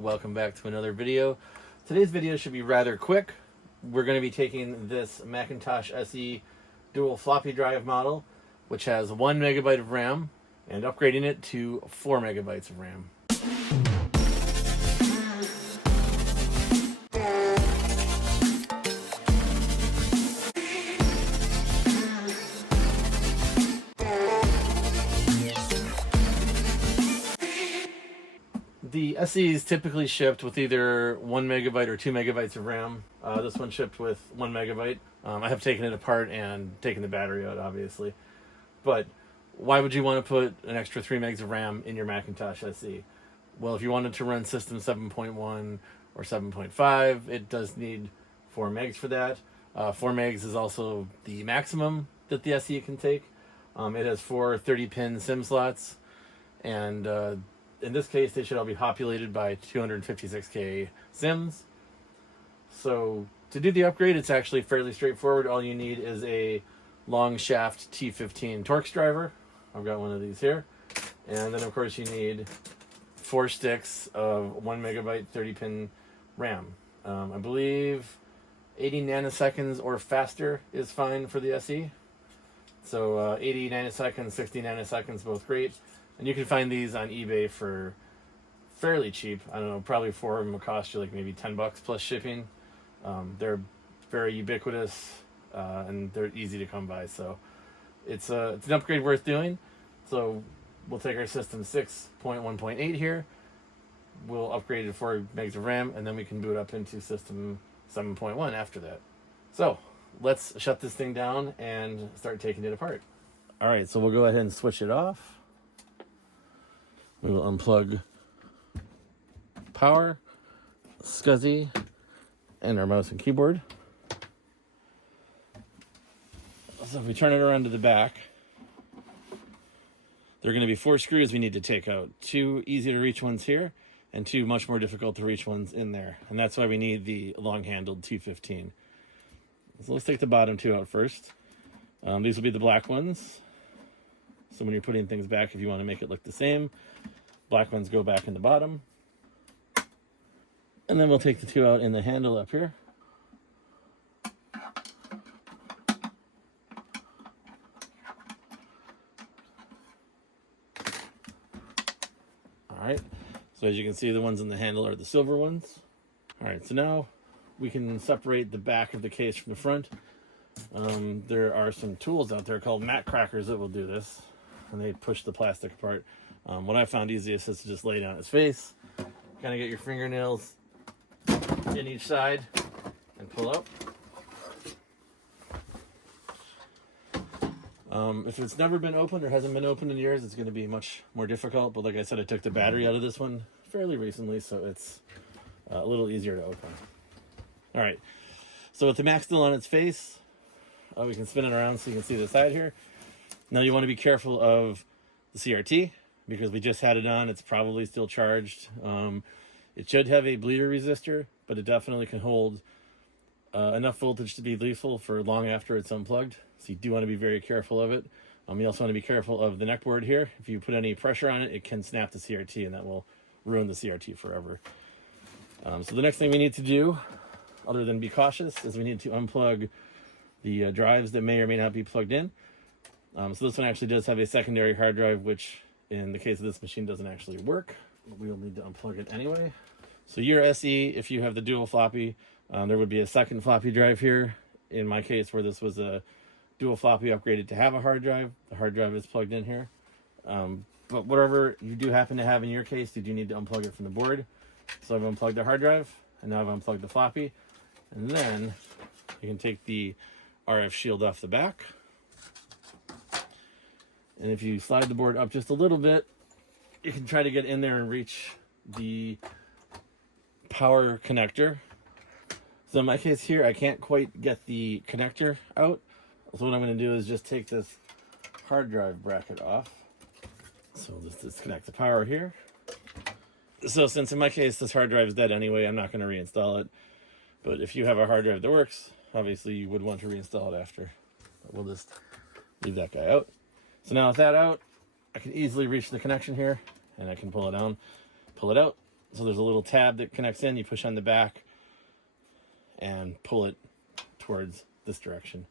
welcome back to another video. Today's video should be rather quick. We're going to be taking this Macintosh SE dual floppy drive model, which has 1 megabyte of RAM, and upgrading it to 4 megabytes of RAM. The SE is typically shipped with either 1 megabyte or 2 megabytes of RAM. This one shipped with 1 megabyte. I have taken it apart and taken the battery out, obviously. But why would you want to put an extra 3 megs of RAM in your Macintosh SE? Well, if you wanted to run System 7.1 or 7.5, it does need 4 megs for that. 4 megs is also the maximum that the SE can take. It has 4 30-pin SIM slots, and in this case, they should all be populated by 256K SIMs. So to do the upgrade, it's actually fairly straightforward. All you need is a long shaft T15 Torx driver. I've got one of these here. And then, of course, you need 4 sticks of 1 megabyte 30-pin RAM. I believe 80 nanoseconds or faster is fine for the SE. So 80 nanoseconds, 60 nanoseconds, both great. And you can find these on eBay for fairly cheap. I don't know, probably 4 of them will cost you like maybe $10 plus shipping. They're very ubiquitous and they're easy to come by. So it's an upgrade worth doing. So we'll take our system 6.1.8 here. We'll upgrade it to 4 megs of RAM, and then we can boot up into system 7.1 after that. So let's shut this thing down and start taking it apart. All right, so we'll go ahead and switch it off. We will unplug power, SCSI, and our mouse and keyboard. So if we turn it around to the back, there are going to be 4 screws we need to take out. 2 easy to reach ones here, and 2 much more difficult to reach ones in there. And that's why we need the long-handled T15. So let's take the bottom 2 out first. These will be the black ones. So when you're putting things back, if you want to make it look the same, black ones go back in the bottom. And then we'll take the 2 out in the handle up here. All right, so as you can see, the ones in the handle are the silver ones. All right, so now we can separate the back of the case from the front. There are some tools out there called mat crackers that will do this, and they push the plastic apart. What I found easiest is to just lay down its face, kind of get your fingernails in each side and pull up. If it's never been opened or hasn't been opened in years, it's going to be much more difficult. But like I said, I took the battery out of this one fairly recently, so it's a little easier to open. All right, so with the Mac still on its face, we can spin it around so you can see the side here. Now you want to be careful of the CRT because we just had it on. It's probably still charged. It should have a bleeder resistor, but it definitely can hold enough voltage to be lethal for long after it's unplugged. So you do want to be very careful of it. You also want to be careful of the neck board here. If you put any pressure on it, it can snap the CRT, and that will ruin the CRT forever. So the next thing we need to do, other than be cautious, is we need to unplug the drives that may or may not be plugged in. So this one actually does have a secondary hard drive, which in the case of this machine doesn't actually work. We'll need to unplug it anyway. So your SE, if you have the dual floppy, there would be a second floppy drive here. In my case, where this was a dual floppy upgraded to have a hard drive, the hard drive is plugged in here. But whatever you do happen to have in your case, you do need to unplug it from the board. So I've unplugged the hard drive, and now I've unplugged the floppy. And then you can take the RF shield off the back. And if you slide the board up just a little bit, you can try to get in there and reach the power connector. So in my case here, I can't quite get the connector out. So what I'm going to do is just take this hard drive bracket off. So let's disconnect the power here. So since in my case this hard drive is dead anyway, I'm not going to reinstall it. But if you have a hard drive that works, obviously you would want to reinstall it after. But we'll just leave that guy out. So now with that out, I can easily reach the connection here, and I can pull it down, pull it out, So there's a little tab that connects in. You push on the back and pull it towards this direction.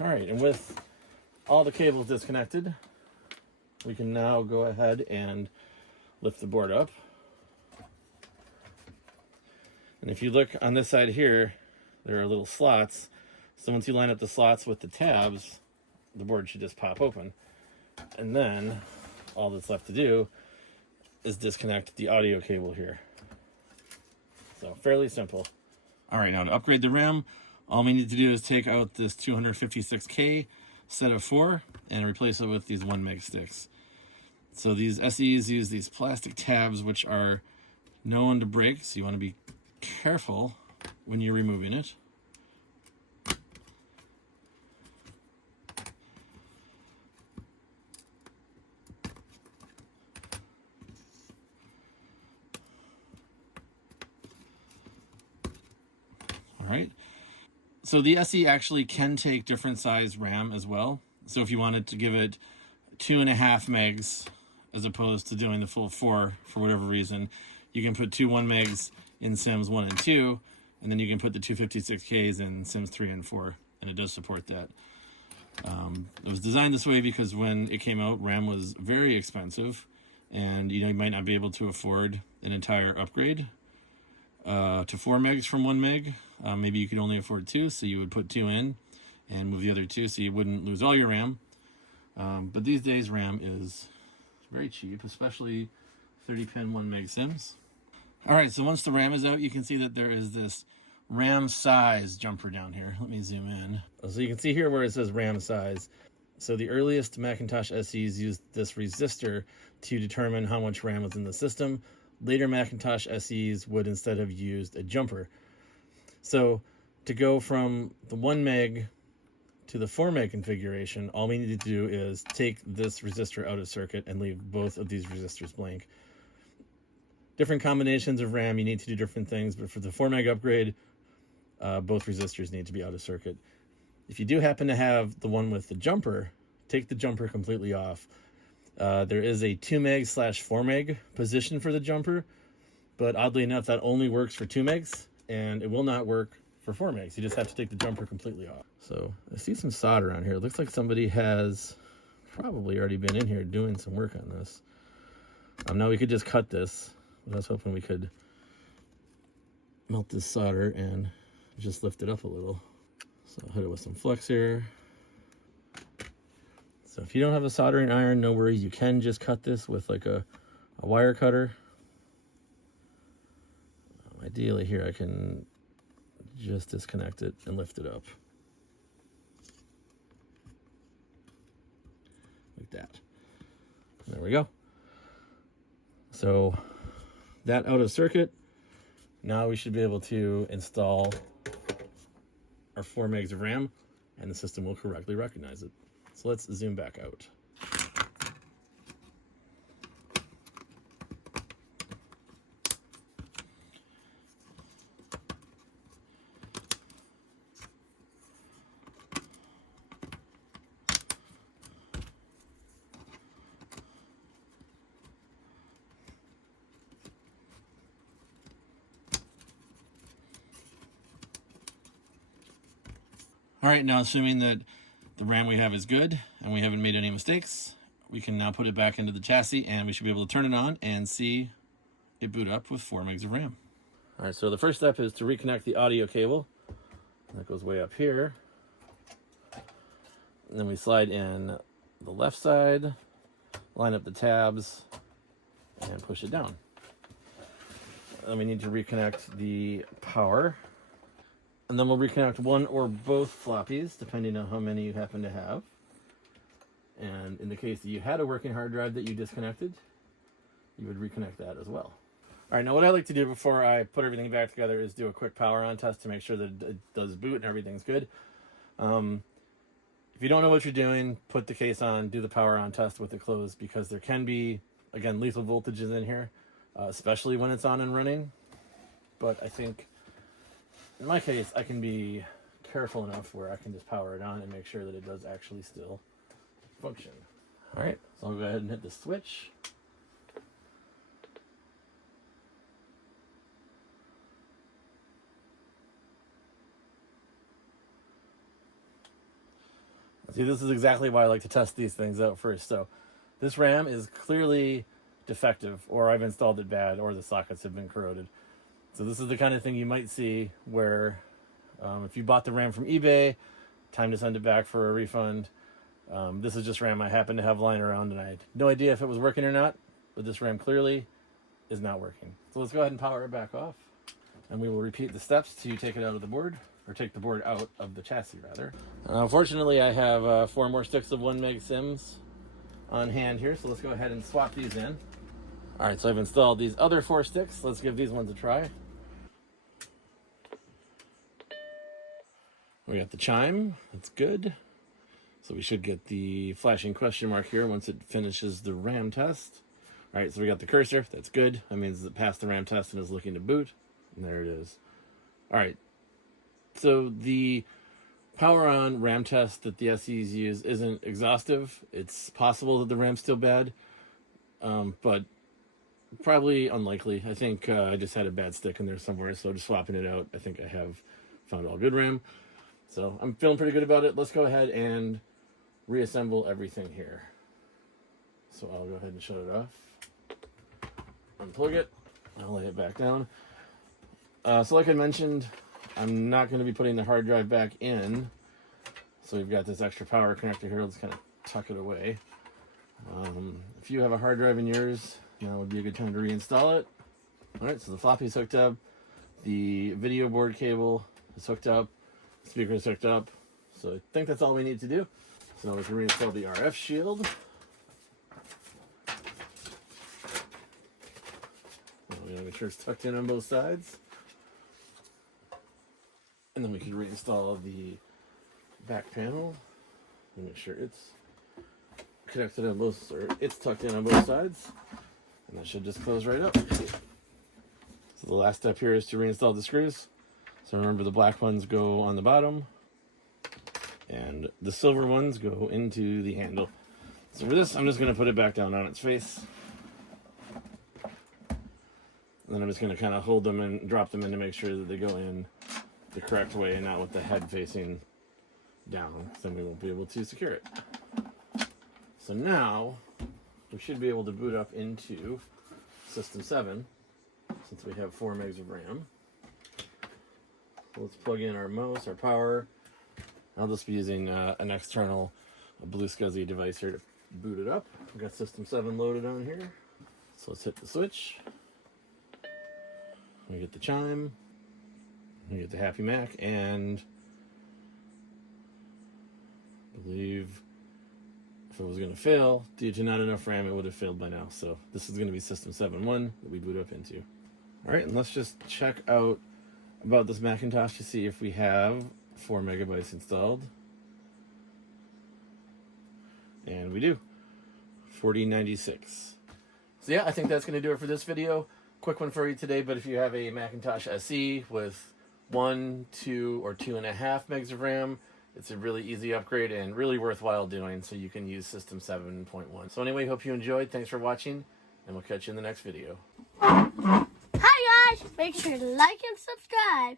All right, and with all the cables disconnected, we can now go ahead and lift the board up. And if you look on this side here, there are little slots. So once you line up the slots with the tabs, the board should just pop open. And then all that's left to do is disconnect the audio cable here. So fairly simple. All right, now to upgrade the RAM, all we need to do is take out this 256K set of 4 and replace it with these 1 meg sticks. So these SEs use these plastic tabs, which are known to break, so you want to be careful when you're removing it. All right. So the SE actually can take different size RAM as well. So if you wanted to give it 2.5 megs as opposed to doing the full 4 for whatever reason, you can put 2 1 megs in Sims 1 and 2, and then you can put the 256Ks in Sims 3 and 4, and it does support that. It was designed this way because when it came out, RAM was very expensive, and you might not be able to afford an entire upgrade to 4 megs from 1 meg. Maybe you could only afford 2, so you would put 2 in and move the other 2 so you wouldn't lose all your RAM. But these days, RAM is very cheap, especially 30-pin 1 meg Sims. All right, so once the RAM is out, you can see that there is this RAM size jumper down here. Let me zoom in. So you can see here where it says RAM size. So the earliest Macintosh SEs used this resistor to determine how much RAM was in the system. Later Macintosh SEs would instead have used a jumper. So to go from the 1 meg to the 4 meg configuration, all we need to do is take this resistor out of circuit and leave both of these resistors blank. Different combinations of RAM, you need to do different things, but for the 4 meg upgrade, both resistors need to be out of circuit. If you do happen to have the one with the jumper, take the jumper completely off. There is a 2 meg / 4 meg position for the jumper, but oddly enough, that only works for 2 megs, and it will not work for 4 megs. You just have to take the jumper completely off. So I see some solder on here. It looks like somebody has probably already been in here doing some work on this. Now we could just cut this. I was hoping we could melt this solder and just lift it up a little. So I'll hit it with some flux here. So if you don't have a soldering iron, no worries. You can just cut this with like a wire cutter. Ideally here I can just disconnect it and lift it up. Like that. There we go. So that out of circuit. Now we should be able to install our 4 megs of RAM, and the system will correctly recognize it. So let's zoom back out. All right, now assuming that the RAM we have is good and we haven't made any mistakes, we can now put it back into the chassis and we should be able to turn it on and see it boot up with 4 megs of RAM. All right, so the first step is to reconnect the audio cable. That goes way up here. And then we slide in the left side, line up the tabs, and push it down. Then we need to reconnect the power. And then we'll reconnect one or both floppies, depending on how many you happen to have. And in the case that you had a working hard drive that you disconnected, you would reconnect that as well. All right, now what I like to do before I put everything back together is do a quick power on test to make sure that it does boot and everything's good. If you don't know what you're doing, put the case on, do the power on test with it closed, because there can be, again, lethal voltages in here, especially when it's on and running. But I think in my case, I can be careful enough where I can just power it on and make sure that it does actually still function. All right, so I'll go ahead and hit the switch. See, this is exactly why I like to test these things out first. So this RAM is clearly defective, or I've installed it bad, or the sockets have been corroded. So this is the kind of thing you might see where if you bought the RAM from eBay, time to send it back for a refund. This is just RAM I happen to have lying around, and I had no idea if it was working or not, but this RAM clearly is not working. So let's go ahead and power it back off, and we will repeat the steps to take it out of the board, or take the board out of the chassis rather. Unfortunately, I have 4 more sticks of 1 meg sims on hand here, so let's go ahead and swap these in. All right, so I've installed these other 4 sticks. Let's give these ones a try. We got the chime, that's good. So we should get the flashing question mark here once it finishes the RAM test. All right, so we got the cursor, that's good. That means it passed the RAM test and is looking to boot. And there it is. All right, so the power on RAM test that the SEs use isn't exhaustive. It's possible that the RAM's still bad, but probably unlikely. I think I just had a bad stick in there somewhere, so just swapping it out, I think I have found all good RAM. So I'm feeling pretty good about it. Let's go ahead and reassemble everything here. So I'll go ahead and shut it off. Unplug it. I'll lay it back down. So like I mentioned, I'm not going to be putting the hard drive back in. So we've got this extra power connector here. Let's kind of tuck it away. If you have a hard drive in yours, now would be a good time to reinstall it. All right, so the floppy's hooked up. The video board cable is hooked up. The speaker is hooked up. So I think that's all we need to do. So we can reinstall the RF shield. We gotta make sure it's tucked in on both sides. And then we can reinstall the back panel and make sure it's connected on both, or it's tucked in on both sides. And that should just close right up. So the last step here is to reinstall the screws. So remember, the black ones go on the bottom and the silver ones go into the handle. So for this, I'm just going to put it back down on its face. And then I'm just going to kind of hold them and drop them in to make sure that they go in the correct way and not with the head facing down. Then we won't be able to secure it. So now we should be able to boot up into System 7 since we have 4 megs of RAM. So let's plug in our mouse, our power. I'll just be using an external Blue SCSI device here to boot it up. We've got System 7 loaded on here. So let's hit the switch. We get the chime. We get the Happy Mac, and I believe if it was going to fail due to not enough RAM, it would have failed by now. So this is going to be System 7.1 that we boot up into. All right, and let's just check out about this Macintosh to see if we have 4 megabytes installed. And we do. 4096. So yeah, I think that's going to do it for this video. Quick one for you today, but if you have a Macintosh SE with 1, 2, or 2.5 megs of RAM, it's a really easy upgrade and really worthwhile doing, so you can use System 7.1. So anyway, hope you enjoyed. Thanks for watching, and we'll catch you in the next video. Hi guys! Make sure to like and subscribe,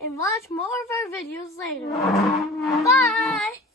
and watch more of our videos later. Bye!